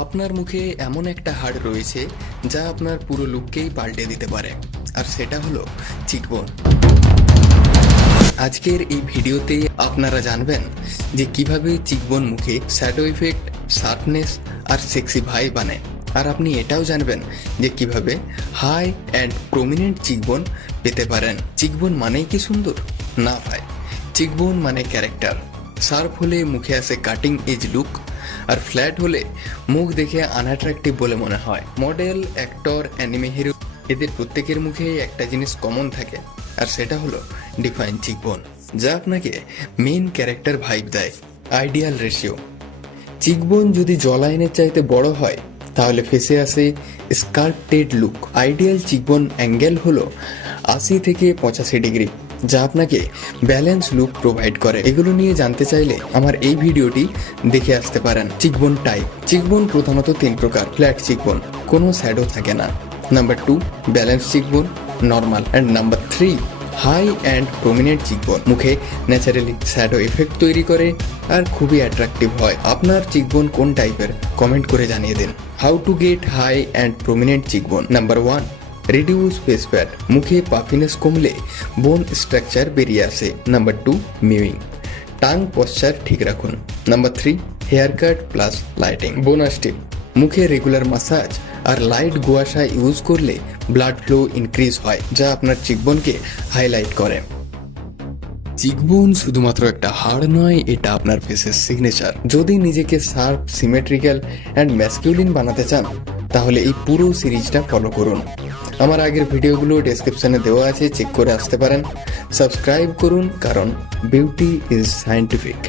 আপনার মুখে এমন একটা হাড় রয়েছে যা আপনার পুরো লুককেই পাল্টে দিতে পারে, আর সেটা হলো চিকবোন। আজকের এই ভিডিওতে আপনারা জানবেন যে কিভাবে চিকবোন মুখে শ্যাডো ইফেক্ট, শার্পনেস আর সেক্সি ভাই বানায়। আর আপনি এটাও জানবেন যে কিভাবে হাই অ্যান্ড প্রমিনেন্ট চিকবোন পেতে পারেন। চিকবোন মানেই কি সুন্দর? না ভাই, চিকবোন মানে ক্যারেক্টার। শার্প হলে মুখে আসে কাটিং এজ লুক, আর ফ্ল্যাট হলে মুখ দেখে আনঅ্যাট্রাকটিভ বলে মনে হয়। মডেল, অ্যাক্টর, অ্যানিমে হিরো এদের প্রত্যেকের মুখে একটা জিনিস কমন থাকে, আর সেটা হলো ডিফাইন চিকবোন, যা আপনাকে মেইন ক্যারেক্টার ভাইব দেয়। আইডিয়াল রেশিও: চিকবোন যদি জলাইনের চাইতে বড় হয় তাহলে ফেসে আসে স্কাল্পটেড লুক। আইডিয়াল চিকবোন অ্যাঙ্গেল হলো 80 থেকে 85 ডিগ্রি, যা আপনাকে ব্যালেন্স লুক প্রোভাইড করে। এগুলো নিয়ে জানতে চাইলে আমার এই ভিডিওটি দেখে আসতে পারেন। চিকবোন টাইপ: চিকবোন প্রধানত 3 প্রকার। ফ্ল্যাট চিকবোন, কোনো শ্যাডো থাকে না। Number 2 balance cheekbone, normal. And number 3 high and prominent cheekbone, মুখে ন্যাচারালি শ্যাডো এফেক্ট তৈরি করে আর খুবই অ্যাট্রাকটিভ হয়। আপনার চিকবোন কোন টাইপের কমেন্ট করে জানিয়ে দিন। How to get high and prominent cheekbone: number 1 reduce face fat, মুখে পাফিনেস কমলে বোন স্ট্রাকচার বেরিয়ে আসে। নাম্বার 2 মিউইং, টাং পশ্চার ঠিক রাখুন। Number 3 hair cut plus lighting. Bonus tip: মুখে রেগুলার মাসাজ আর লাইট গুয়াশা ইউজ করলে ব্লাড ফ্লো ইনক্রিজ হয়, যা আপনার চিকবোনকে হাইলাইট করে। চিকবোন শুধুমাত্র একটা হাড় নয়, এটা আপনার ফেসের সিগনেচার। যদি নিজেকে শার্প, সিমেট্রিক্যাল অ্যান্ড ম্যাসকিউলিন বানাতে চান তাহলে এই পুরো সিরিজটা ফলো করুন। আমার আগের ভিডিওগুলো ডেসক্রিপশনে দেওয়া আছে, চেক করে আসতে পারেন। সাবস্ক্রাইব করুন, কারণ বিউটি ইজ সায়েন্টিফিক।